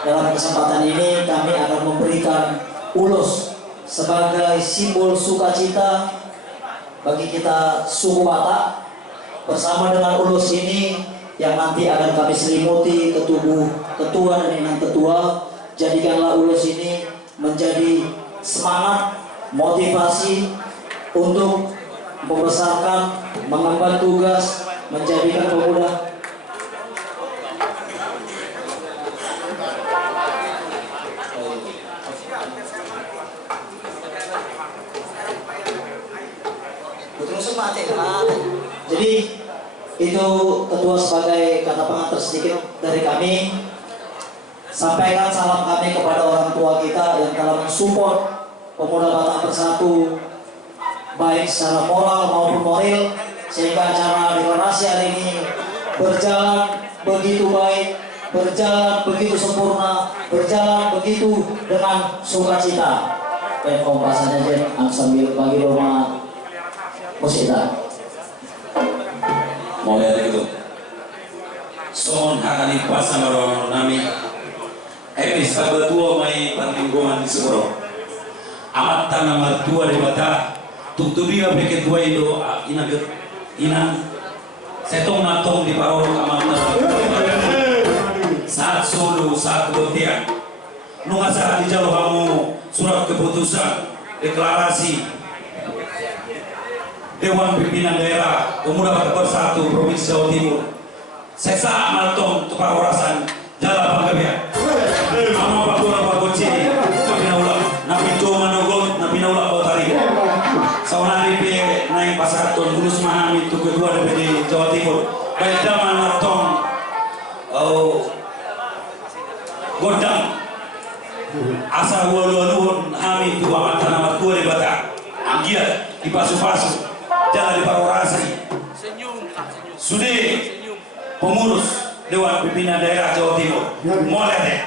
Dalam kesempatan ini kami akan memberikan ulos sebagai simbol sukacita bagi kita suku Batak. Bersama dengan ulos ini yang nanti akan kami selimuti ke tubuh ketua dan inang ketua, jadikanlah ulos ini menjadi semangat, motivasi untuk membesarkan, mengemban tugas, menjadikan pemuda. Jadi itu ketua sebagai kata pengantar sedikit dari kami. Sampaikan salam kami kepada orang tua kita yang telah mensupport Pemuda Batak Bersatu baik secara moral maupun moral, sehingga acara deklarasi hari ini berjalan begitu baik, berjalan begitu sempurna, berjalan begitu dengan sukacita. Dan kompasannya jen sambil bagi rumah musida. Mulai itu, son hakani pasang orang nami, sahabat tua mai panlingkungan di Sumoro. Amat tanah mertua di Batak, tuturia beket dua Indo, inang setong matong di bawah amat saat solo saat kebutian, nunga saat di jalur kamu surat keputusan deklarasi Dewan Pimpinan Daerah Pemuda Batak Bersatu Provinsi Jawa Timur. Sesa maltong keparorasan Jalan Panggabean. Amo pakura pakoci, napina ulah, napito manogot, napina ulah botari. Sawanari pe naik pasaton bulus mahami tu kedua DPD Jawa Timur. Baik daman maltong godang. Asa waluan hami tu amatan amat kuare Batak. Anggiat di pasu-pasu. Jangan diparorasi. Sudah pengurus Dewan Pimpinan Daerah Jawa Timur mulai deh.